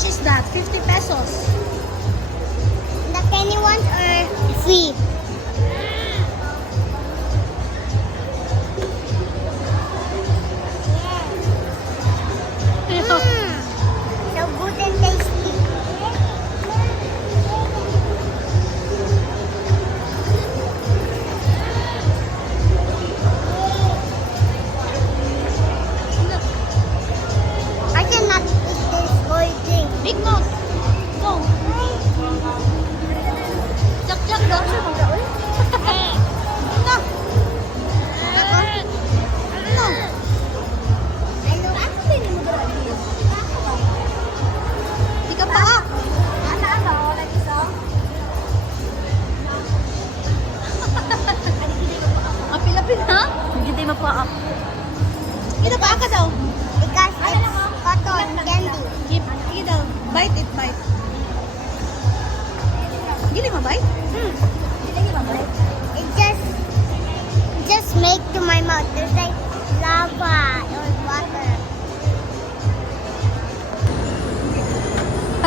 much is that? 50 pesos. The penny ones are free. Ito. So good and tasty. I cannot eat this whole thing. Big nose. Go. Jak, jak, go. No. No. Di ka pa. Apil-apil ha? Hindi tayo mapaak. Kinapaa ka daw. Because it's cotton candy. Keep, sige daw. Bite it, bite. Gili mo bite? It just make to my mouth. There's like lava or water.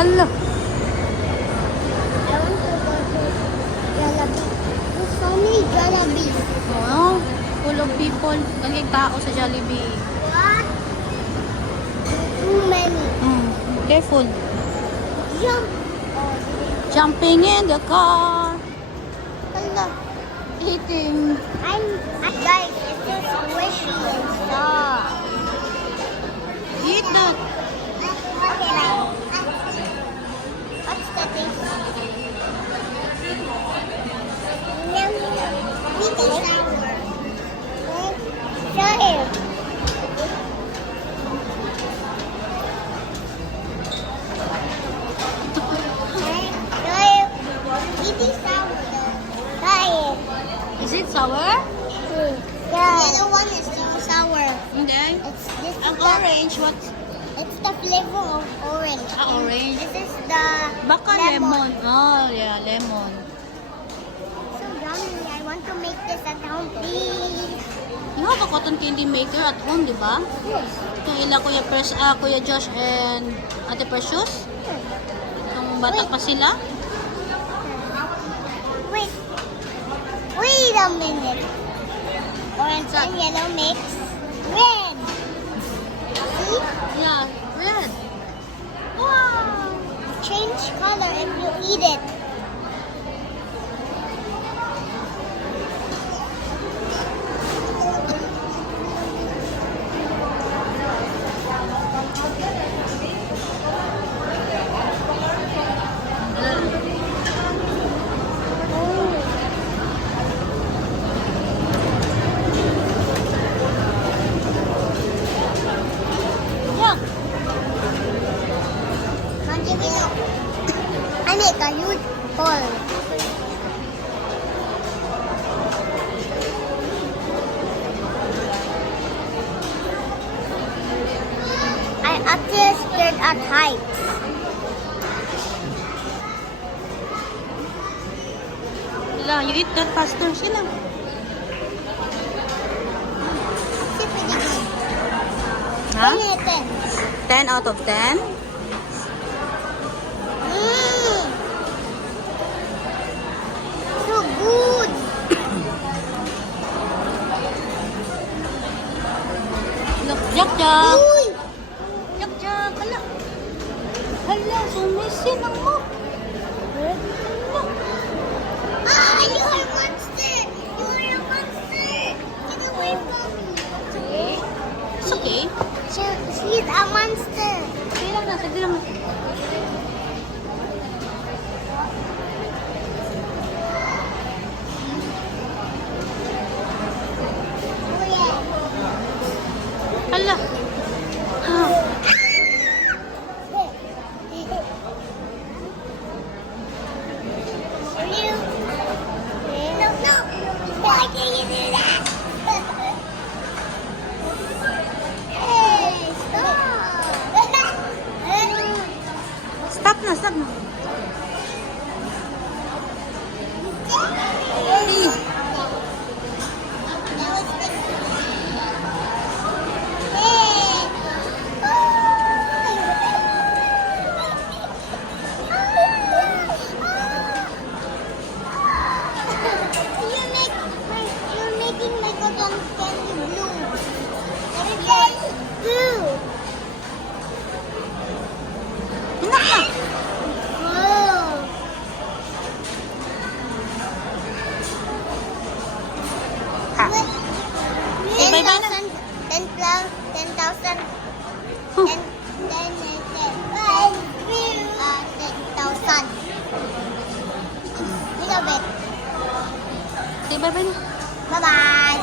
Hello. I want to go to Jollibee. There's so many Jollibees. Oh, full of people. Galing tao sa Jollibee. What? Too many. Careful. Jump. Jumping in the car. Hello. Eating. Guys, it's just squishy and soft. Eat that. Okay, like, what's the taste? Yum, yum. Sweet and sour. Show him. It is sour though. Try it. Is it sour? The yellow one is sour. Hindi. It's this Ang is the, orange, what? it's the flavor of orange. Ah, And orange. This is the Baka lemon. Oh, yeah, lemon. So yummy. I want to make this at home, please. You have a cotton candy maker at home, di ba? Yes. Itong ila Kuya Josh and Ate Precious. Itong bata pa sila. Wait a minute. Orange and yellow mix. Red. See? Yeah, red. Wow. Change color if you eat it. Yeah. I make a huge hole. I actually scared at heights. Sila, you eat that faster sila. It's pretty good. Ha? 10. 10 out of 10? So good. Look, jak, jak. Uy! Jak, jak. Hala. Hala, sumisin ang mo. Ah, you are a monster! You are a monster! Get away from me! It's okay. She's a monster! Okay lang na, sagdi lang. Oh yeah. Hala. No, no! Why can you do that? Hey, stop! Stop na, stop na. ka. Say bye-bye na. 10,000. Huh. 10,000. Little bit. Say bye-bye na. Bye-bye.